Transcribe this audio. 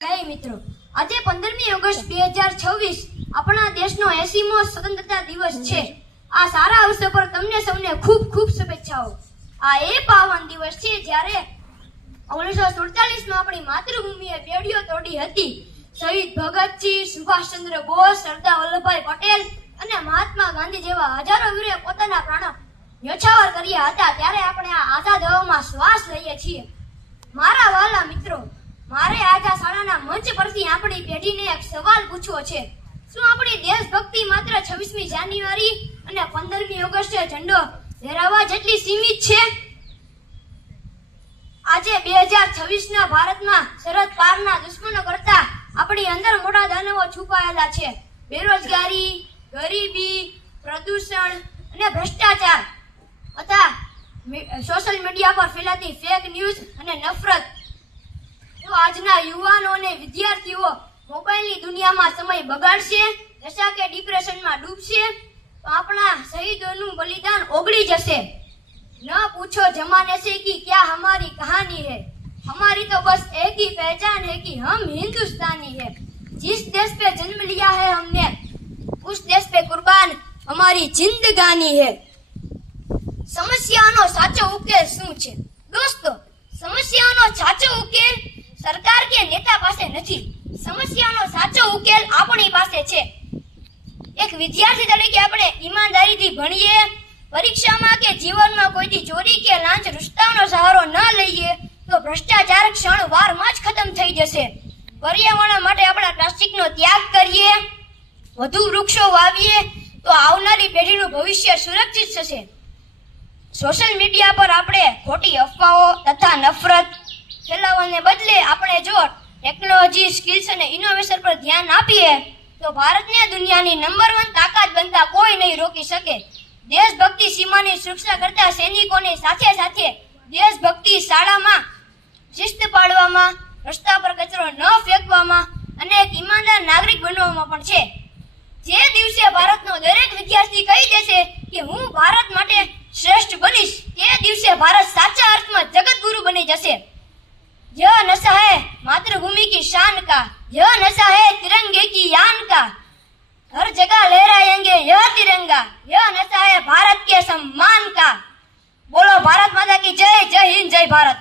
કઈ મિત્રો આજે 15મી ઓગસ્ટ 2026 આપણા દેશનો 80મો સ્વતંત્રતા દિવસ છે। આ સારા અવસર પર તમને સૌને ખૂબ ખૂબ શુભેચ્છાઓ। આ એ પાવન દિવસ છે જ્યારે 1947માં આપણી માતૃભૂમિએ બેડીઓ તોડી હતી। શહીદ ભગતસિંહ, સુભાષચંદ્ર બોઝ, સરદાર વલ્લભભાઈ પટેલ અને મહાત્મા ગાંધી જેવા હજારો વીરોએ પોતાના પ્રાણો ન્યોછાવર કર્યા હતા। ત્યારે આપણે આ આઝાદ હવામાં શ્વાસ લઈએ છીએ। મારા વહાલા મિત્રો, મારે આજ આ શાળાના મંચ પરથી આપણી પેઢીને એક સવાલ પૂછવો છે। શું આપણી દેશભક્તિ માત્ર 26મી જાન્યુઆરી અને 15મી ઓગસ્ટે ઝંડો લહેરાવવા જેટલી સીમિત છે? આજે 2026ના ભારતમાં સરહદ પારના દુશ્મનો કરતા આપણી અંદર મોટા દાનવો છુપાયેલા છે। બેરોજગારી, ગરીબી, પ્રદૂષણ અને ભ્રષ્ટાચાર તથા સોશિયલ મીડિયા પર ફેલાતી ફેક ન્યૂઝ અને નફરત। તો આજના યુવાનો અને વિદ્યાર્થીઓ મોબાઈલની દુનિયામાં સમય બગાડશે, નશા કે ડિપ્રેશનમાં ડૂબશે તો આપણા શહીદોનું બલિદાન ઓગળી જશે। ન પૂછો જમાને से कि क्या हमारी कहानी है, हमारी तो बस एक ही पहचान है कि हम हिंदुस्तानी है। जिस देश पे जन्म लिया है हमने, उस देश पे कुर्बान हमारी जिंदगानी है। समस्याओं साचो उकेल શું છે? દોસ્તો, સમસ્યાઓનો સાચો ઉકેલ સરકાર કે નેતા પાસે નથી। સમસ્યાનો સાચો ઉકેલ આપણી પાસે છે। એક વિદ્યાર્થી તરીકે આપણે ઈમાનદારીથી ભણીએ, પરીક્ષામાં કે જીવનમાં કોઈથી ચોરી કે લાંચ રૂષ્ટાવનો સહારો ન લઈએ તો ભ્રષ્ટાચાર ક્ષણવારમાં જ ખતમ થઈ જશે। પર્યાવરણ માટે આપણે પ્લાસ્ટિકનો ત્યાગ કરીએ, વધુ વૃક્ષો વાવીએ તો આવનારી પેઢીનું ભવિષ્ય સુરક્ષિત થશે। સોશિયલ મીડિયા પર આપણે ખોટી અફવાઓ તથા નફરત ફેલાવવાને બદલે આપણે જો ટેકનોલોજી, સ્કિલ્સ અને ઇનોવેશન પર ધ્યાન આપીએ તો ભારતને દુનિયાની નંબર 1 તાકાત બનતા કોઈ નહીં રોકી શકે। દેશભક્તિ સીમાની સુરક્ષા કરતા સૈનિકોની સાથે સાથે દેશભક્તિ શાળામાં શિસ્ત પાળવામાં, રસ્તા પર કચરો ન ફેંકવામાં અને એક ઈમાનદાર નાગરિક બનવામાં પણ છે। જે દિવસે ભારતનો દરેક વિદ્યાર્થી કહી દેશે કે હું ભારત માટે શ્રેષ્ઠ બનીશ, તે દિવસે ભારત સાચા અર્થમાં જગતગુરુ બની જશે। यह नशा है मातृभूमि की शान का, यह नशा है तिरंगे की यान का, हर जगह लहराएंगे यह तिरंगा, यह नशा है भारत के सम्मान का। बोलो भारत माता की जय। जय हिंद, जय भारत।